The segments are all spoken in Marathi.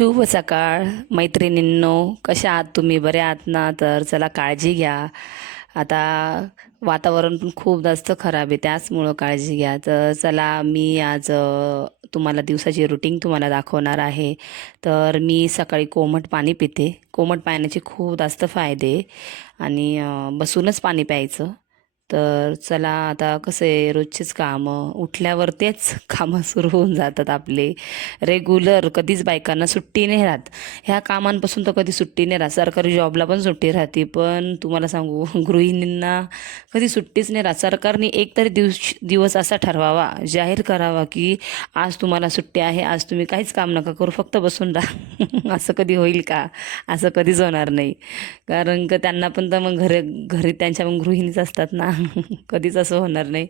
शुभ सकाळ मैत्रिणींनो, कशा आहात तुम्ही? बरे आहात ना? तर चला काळजी घ्या. आता वातावरण पण खूप जास्त खराब आहे, त्याचमुळं काळजी घ्या. तर चला मी आज तुम्हाला दिवसाची रुटीन तुम्हाला दाखवणार आहे. तर मी सकाळी कोमट पाणी पिते. कोमट पाण्याचे खूप जास्त फायदे आणि बसूनच पाणी प्यायचं. तर चला आता कसं आहे, रोजचीच कामं उठल्यावर तेच कामं सुरू होऊन जातात आपले रेग्युलर. कधीच बायकांना सुट्टी नाही राहत. ह्या कामांपासून तर कधी सुट्टी नाही राहत. सरकारी जॉबला पण सुट्टी राहते, पण तुम्हाला सांगू गृहिणींना कधी सुट्टीच नाही राहत. सरकारने एक तरी दिवस असा ठरवावा, जाहीर करावा की आज तुम्हाला सुट्टी आहे, आज तुम्ही काहीच काम नका करू, फक्त बसून राहा. असं कधी होईल का? असं कधीच होणार नाही. कारण का त्यांना पण तर मग घरी त्यांच्या मग गृहिणीच असतात ना. कधीच असं होणार नाही.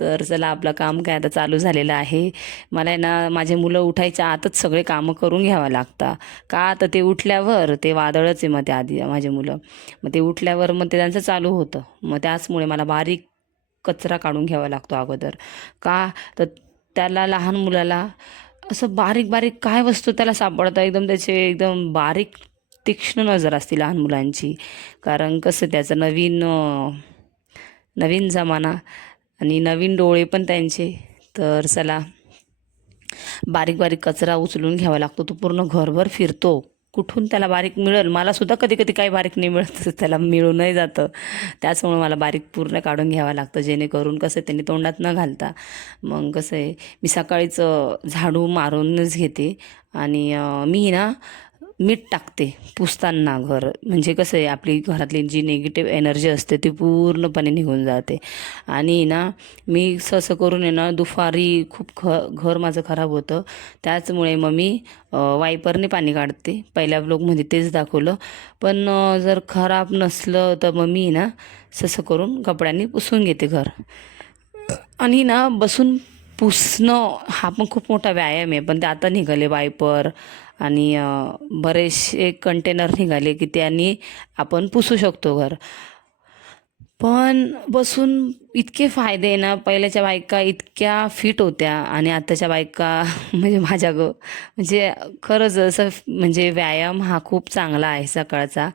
तर चला आपलं काम काय आता चालू झालेलं आहे. मला आहे ना, माझे मुलं उठायच्या आतच सगळे कामं करून घ्यावं लागतात. का तर ते उठल्यावर ते वादळच आहे, मग ते आधी माझे मुलं, मग ते उठल्यावर मग ते त्यांचं चालू होतं. मग त्याचमुळे मला बारीक कचरा काढून घ्यावा लागतो अगोदर. का तर त्याला, लहान मुलाला असं बारीक बारीक काय वस्तू त्याला सापडतं, एकदम त्याचे एकदम बारीक तीक्ष्ण नजर असते लहान मुलांची. कारण कसं त्याचं नवीन जमाना आणि नवीन डोळे पण त्यांचे. तर चला बारीक बारीक कचरा उचलून घ्यावा लागतो. तो पूर्ण घरभर फिरतो. कुठून त्याला बारीक मिळेल, मला सुद्धा कधी कधी काही बारीक नाही मिळत. त्याला मिळूनही जातं. त्याचमुळे मला बारीक पूर्ण काढून घ्यावं लागतं, जेणेकरून कसं त्यांनी तोंडात न घालता. मग कसं आहे, मी सकाळीच झाडू मारूनच घेते. आणि मी ना मीठ टाकते पुसताना घर, म्हणजे कसं आहे, आपली घरातली जी निगेटिव्ह एनर्जी असते ती पूर्णपणे निघून जाते. आणि ना मी असं करून आहे ना, दुपारी खूप घर माझं खराब होतं. त्याचमुळे मग मी वायपरने पाणी काढते. पहिल्या ब्लॉगमध्ये तेच दाखवलं. पण जर खराब नसलं तर मग मी ना तसं करून कपड्यांनी पुसून घेते घर. आणि ना बसून पुसणं हा पण खूप मोठा व्यायाम आहे. पण ते आता निघाले वायपर आणि बरेचसे कंटेनर निघाले की त्यांनी आपण पुसू शकतो घर. पण बसून इतके फायदे आहे ना, पहिल्याच्या बायका इतक्या फिट होत्या आणि आताच्या बायका म्हणजे म्हणजे खरंच असं, म्हणजे व्यायाम हा खूप चांगला आहे सकाळचा.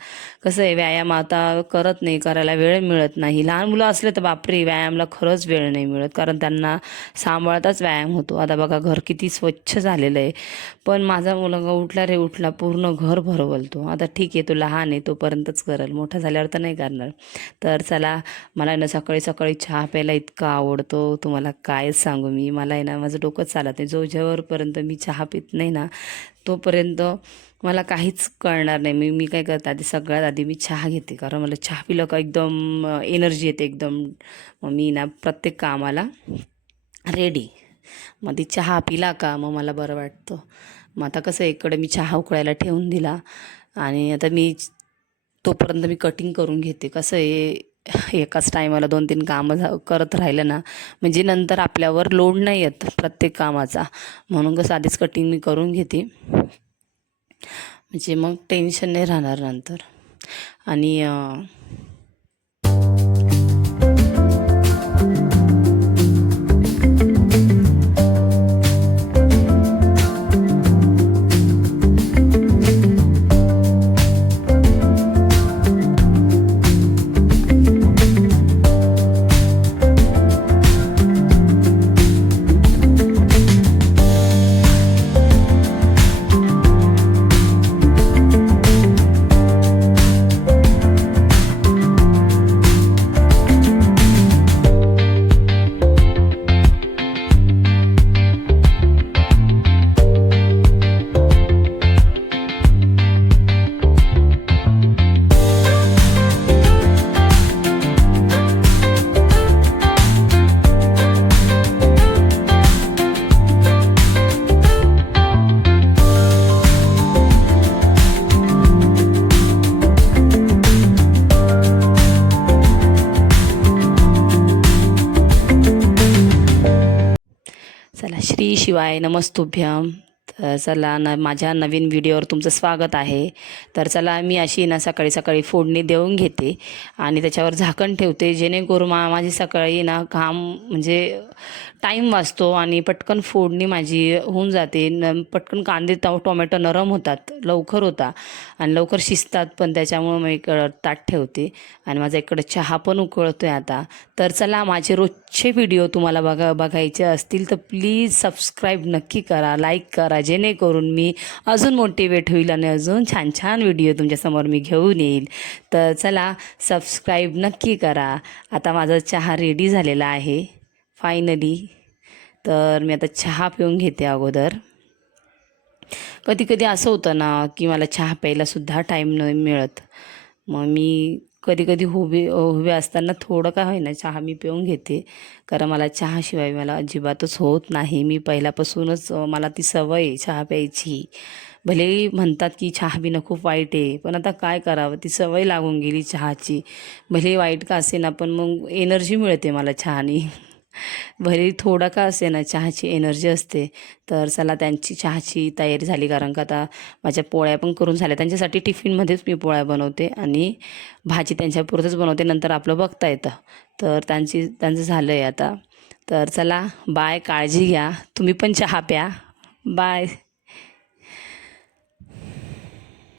कसं आहे, व्यायाम आता करत नाही, करायला वेळ मिळत नाही. लहान मुलं असले तर बापरे, व्यायामाला खरंच वेळ नाही मिळत, कारण त्यांना सांभाळताच व्यायाम होतो. आता बघा घर किती स्वच्छ झालेलं आहे. पण माझा मुलगा उठला रे उठला, पूर्ण घर भरवलतो. आता ठीक आहे, तो लहान आहे, तोपर्यंतच करेल, मोठा झाल्यावर तर नाही करणार. तर चला, मला ना सकाळी सकाळी चहा प्यायला इतका आवडतो, तुम्हाला काय सांगू मी. मला आहे ना, माझं डोकंच चालत नाही जोपर्यंत मी चहा पित नाही ना, तोपर्यंत मला काहीच कळणार नाही. मी काय करते, आधी सगळ्यात आधी मी चहा घेते, कारण मला चहा पिलं का एकदम एनर्जी येते एकदम. मग मी ना प्रत्येक कामाला रेडी. मग ती चहा पिला का मग मला बरं वाटतं. मग आता कसं, इकडे मी चहा उकळायला ठेवून दिला आणि आता तोपर्यंत मी कटिंग करून घेते. कसं आहे, एकाच टायमाला 2-3 कामं करत राहिलं ना, म्हणजे नंतर आपल्यावर लोड नाही येत प्रत्येक कामाचा. म्हणून कसं आधीच कटिंग मी करून घेते, म्हणजे मग टेन्शन नाही राहणार नंतर. आणि चला, श्री शिवाय नमस्तुभ्यम. चला माझ्या नवीन व्हिडिओवर तुमचं स्वागत आहे. तर चला मी अशी ना सकाळी सकाळी फोडणी देऊन घेते आणि त्याच्यावर झाकण ठेवते, जेणेकरून माझी सकाळी ना काम म्हणजे टाईम वाचतो आणि पटकन फोडणी माझी होऊन जाते. पटकन कांदे टोमॅटो नरम होतात, लवकर होता आणि लवकर शिजतात पण, त्याच्यामुळं मी एक ताट ठेवते आणि माझा इकडं चहा पण उकळतो आहे आता. तर चला माझे रोजचे व्हिडिओ तुम्हाला बघायचे असतील तर प्लीज सबस्क्राईब नक्की करा, लाईक करा, जेणेकरून मी अजून मोटिवेट होईल आणि अजून छान छान व्हिडिओ तुमच्यासमोर मी घेऊन येईल. तर चला सबस्क्राईब नक्की करा. आता माझा चहा रेडी झालेला आहे फायनली. तर मी आता चहा पिऊन घेते अगोदर. कधी कधी असं होतं ना की मला चहा प्यायलासुद्धा टाईम नाही मिळत, मग मी कधी कधी उभे असताना थोडं का होईना चहा मी पिऊन घेते, कारण मला चहाशिवाय मला अजिबातच होत नाही. मी पहिल्यापासूनच मला ती सवय आहे चहा प्यायची. भलेही म्हणतात की चहा पिणं खूप वाईट आहे, पण आता काय करावं, ती सवय लागून गेली चहाची. भलेही वाईट का असेना पण मग एनर्जी मिळते मला चहानी. भले थोडा का असे ना चहाची एनर्जी असते. तर चला त्यांची चहाची तयारी झाली, कारण का आता माझ्या पोळ्या पण करून झाल्या. त्यांच्यासाठी टिफिनमध्येच मी पोळ्या बनवते आणि भाजी त्यांच्यापुरतंच बनवते, नंतर आपलं बघता येतं. तर त्यांचं झालं आहे आता. तर चला बाय, काळजी घ्या, तुम्ही पण चहा प्या, बाय.